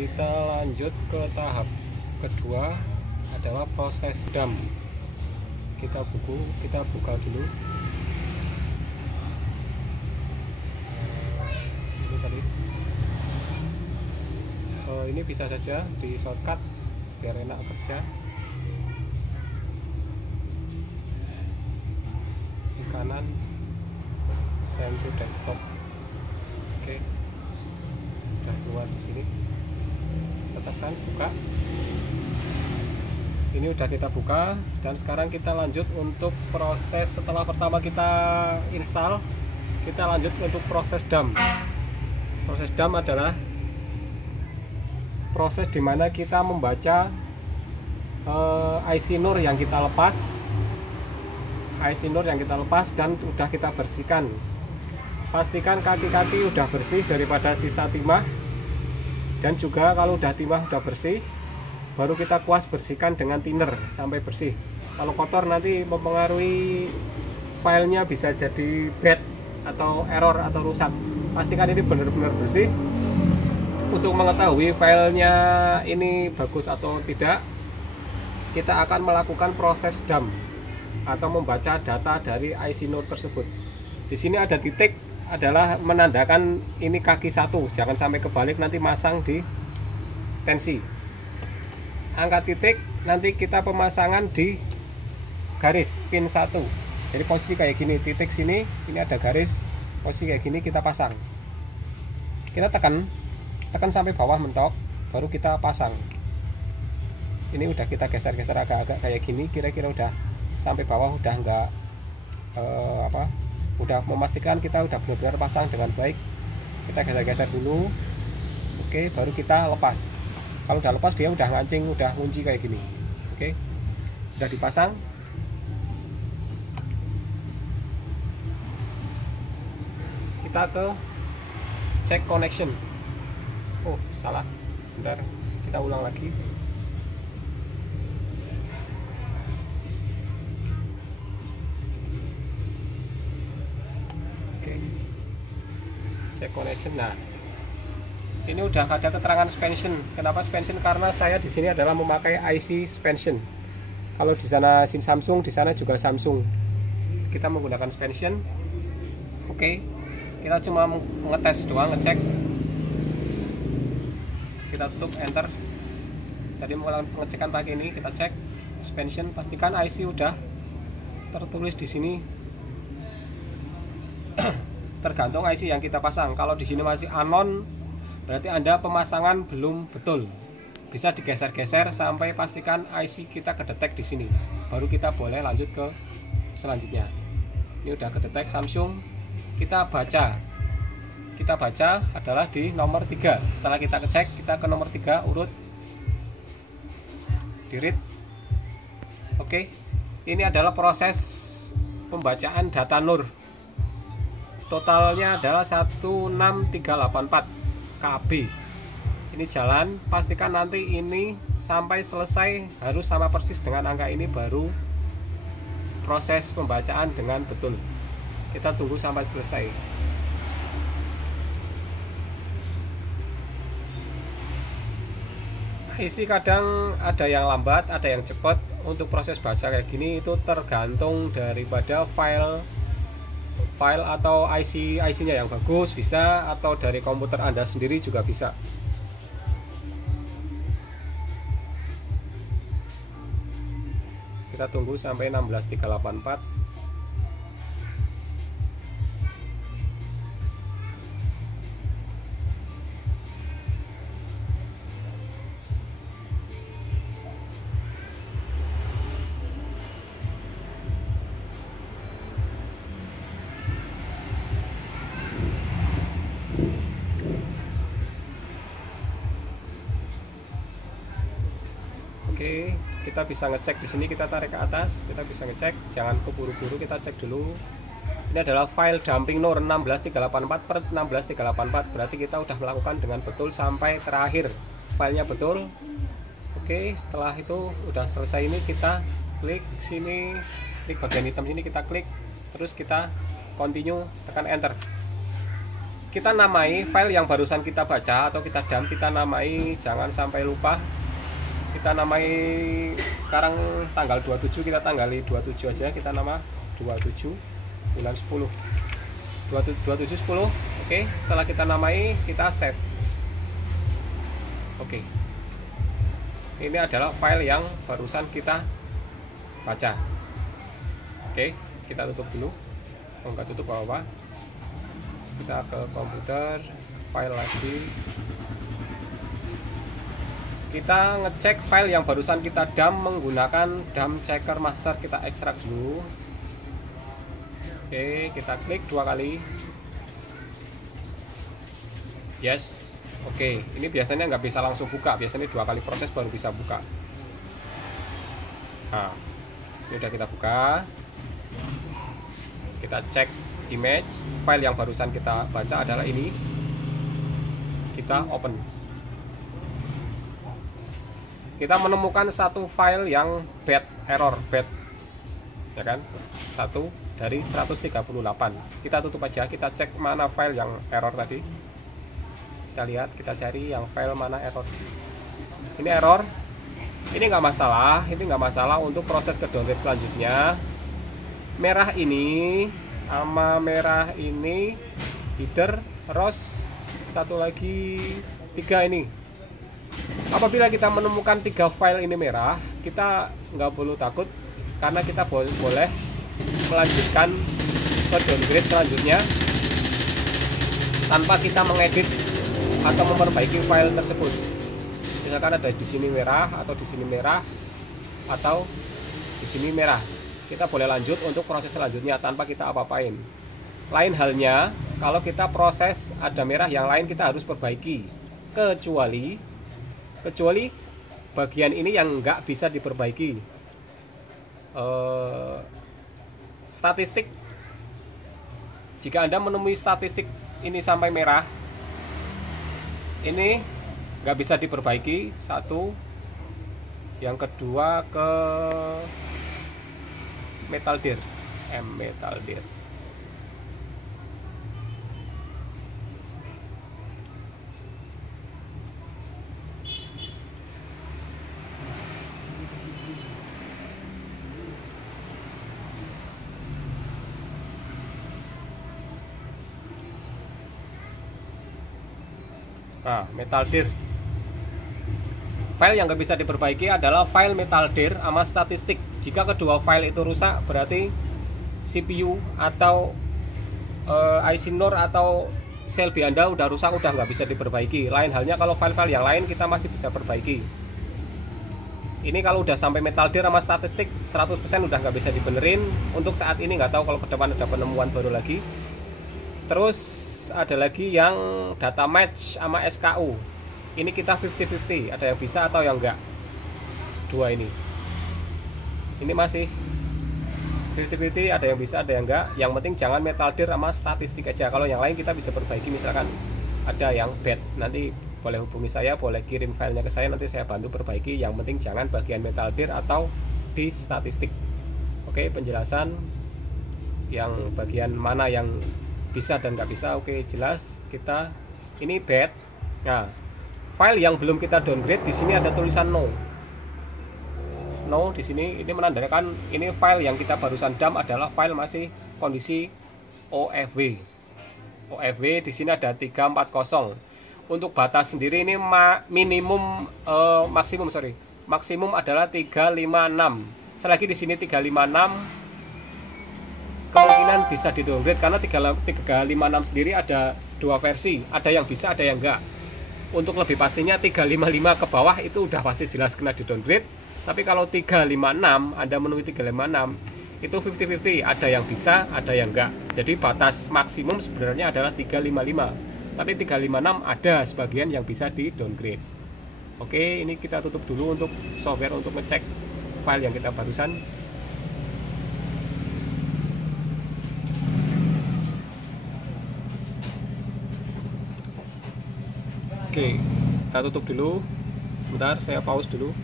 kita lanjut ke tahap kedua, adalah proses dam. Kita buka dulu. Ini tadi. Ini bisa saja di shortcut biar enak kerja. Di kanan send to desktop. Oke. Sudah keluar di sini. Tekan buka. Ini udah kita buka, dan sekarang kita lanjut untuk proses. Setelah pertama kita install, kita lanjut untuk proses dam. Proses dam adalah proses dimana kita membaca IC NUR yang kita lepas, dan udah kita bersihkan. Pastikan kaki-kaki udah bersih daripada sisa timah, dan juga kalau udah timah udah bersih, baru kita kuas bersihkan dengan thinner sampai bersih. Kalau kotor nanti mempengaruhi filenya, bisa jadi bad atau error atau rusak. Pastikan ini benar-benar bersih. Untuk mengetahui filenya ini bagus atau tidak, kita akan melakukan proses dam atau membaca data dari IC NUR tersebut. Di sini ada titik, adalah menandakan ini kaki satu, jangan sampai kebalik nanti masang di tensi. Angka titik nanti kita pemasangan di garis pin 1. Jadi posisi kayak gini, titik sini, ini ada garis, posisi kayak gini kita pasang. Kita tekan sampai bawah mentok, baru kita pasang. Ini udah kita geser-geser agak-agak kayak gini, kira-kira udah sampai bawah, udah enggak udah memastikan kita udah benar-benar pasang dengan baik. Kita geser-geser dulu. Oke, baru kita lepas. Kalau udah lepas, dia udah ngancing, udah kunci kayak gini. Oke, udah dipasang. Kita ke check connection. Oh, salah. Bentar, kita ulang lagi. Oke. Check connection. Nah, ini udah ada keterangan suspension. Kenapa suspension? Karena saya di sini adalah memakai IC suspension. Kalau di sana Samsung, di sana juga Samsung. Kita menggunakan suspension. Oke. Kita cuma ngetes doang, ngecek. Kita tutup, enter. Tadi melakukan pengecekan pakai ini, kita cek suspension, pastikan IC udah tertulis di sini. Tergantung IC yang kita pasang. Kalau di sini masih unknown, berarti Anda pemasangan belum betul. Bisa digeser-geser sampai pastikan IC kita kedetek di sini. Baru kita boleh lanjut ke selanjutnya. Ini udah kedetek Samsung. Kita baca adalah di nomor 3. Setelah kita ngecek, kita ke nomor 3, urut di read. Oke, ini adalah proses pembacaan data NUR. Totalnya adalah 16384 KB. Ini jalan, pastikan nanti ini sampai selesai harus sama persis dengan angka ini, baru proses pembacaan dengan betul. Kita tunggu sampai selesai. Isi kadang ada yang lambat, ada yang cepat. Untuk proses baca kayak gini itu tergantung daripada file atau IC-nya yang bagus bisa, atau dari komputer Anda sendiri juga bisa. Kita tunggu sampai 16384. Oke, kita bisa ngecek di sini, kita tarik ke atas, kita bisa ngecek, jangan keburu-buru, kita cek dulu. Ini adalah file dumping NUR 16384 per 16384, berarti kita udah melakukan dengan betul sampai terakhir, filenya betul. Oke, setelah itu udah selesai, ini kita klik sini, klik bagian hitam sini, kita klik, terus kita continue, tekan enter. kita namai file yang barusan kita baca atau kita dump, kita namai, jangan sampai lupa. Kita namai sekarang tanggal 27, kita tanggali 27 aja, kita nama 27 bulan 10 27 10. Oke, setelah kita namai, kita save. Oke, ini adalah file yang barusan kita baca. Oke, kita tutup dulu. Enggak tutup apa-apa, kita ke komputer, file lagi, kita ngecek file yang barusan kita dump menggunakan dump checker master. Kita ekstrak dulu. Oke, kita klik 2 kali. Yes. Oke, ini biasanya nggak bisa langsung buka, biasanya 2 kali proses baru bisa buka. Nah, ini udah kita buka. Kita cek image, file yang barusan kita baca adalah ini. Kita open. Kita menemukan satu file yang bad, error bad, ya kan, 1 dari 138. Kita tutup aja, kita cek mana file yang error tadi. Kita lihat, kita cari yang file mana error. Ini error, ini nggak masalah, ini nggak masalah untuk proses ke download selanjutnya. Merah ini sama merah ini, header, ROS, satu lagi 3 ini. Apabila kita menemukan 3 file ini merah, kita nggak perlu takut karena kita boleh melanjutkan ke downgrade selanjutnya tanpa kita mengedit atau memperbaiki file tersebut. Misalkan ada di sini merah atau di sini merah atau di sini merah, kita boleh lanjut untuk proses selanjutnya tanpa kita apa-apain. Lain halnya kalau kita proses ada merah yang lain, kita harus perbaiki, kecuali bagian ini yang nggak bisa diperbaiki. Statistik, jika Anda menemui statistik ini sampai merah, ini nggak bisa diperbaiki. 1, yang kedua ke metal dir, metal dir. Nah, metal dir. File yang nggak bisa diperbaiki adalah file metal dir sama statistik. Jika kedua file itu rusak, berarti CPU atau IC NOR atau CLB Anda udah rusak, udah nggak bisa diperbaiki. Lain halnya kalau file-file yang lain kita masih bisa perbaiki. Ini kalau udah sampai metal dir sama statistik 100% udah nggak bisa dibenerin. Untuk saat ini nggak tahu, kalau ke depan ada penemuan baru lagi. Terus ada lagi yang data match sama SKU. Ini kita 50-50, ada yang bisa atau yang enggak. 2 ini masih 50-50, ada yang bisa ada yang enggak. Yang penting jangan metal dir sama statistik aja. Kalau yang lain kita bisa perbaiki. Misalkan ada yang bad, nanti boleh hubungi saya, boleh kirim filenya ke saya, nanti saya bantu perbaiki. Yang penting jangan bagian metal dir atau di statistik. Oke, penjelasan yang bagian mana yang bisa dan nggak bisa. Oke, jelas. Kita ini bad. Nah, file yang belum kita downgrade, di sini ada tulisan no di sini. Ini menandakan ini file yang kita barusan dump adalah file masih kondisi OFW. Di sini ada 340. Untuk batas sendiri ini maksimum adalah 356. Selagi di sini 356, kemungkinan bisa di downgrade karena 356 sendiri ada 2 versi, ada yang bisa ada yang enggak. Untuk lebih pastinya 355 ke bawah itu udah pasti jelas kena di downgrade. Tapi kalau 356, Anda menemui 356 itu 50-50, ada yang bisa ada yang enggak. Jadi batas maksimum sebenarnya adalah 355, tapi 356 ada sebagian yang bisa di downgrade. Oke, ini kita tutup dulu untuk software untuk ngecek file yang kita barusan. Oke, kita tutup dulu. Sebentar, saya pause dulu.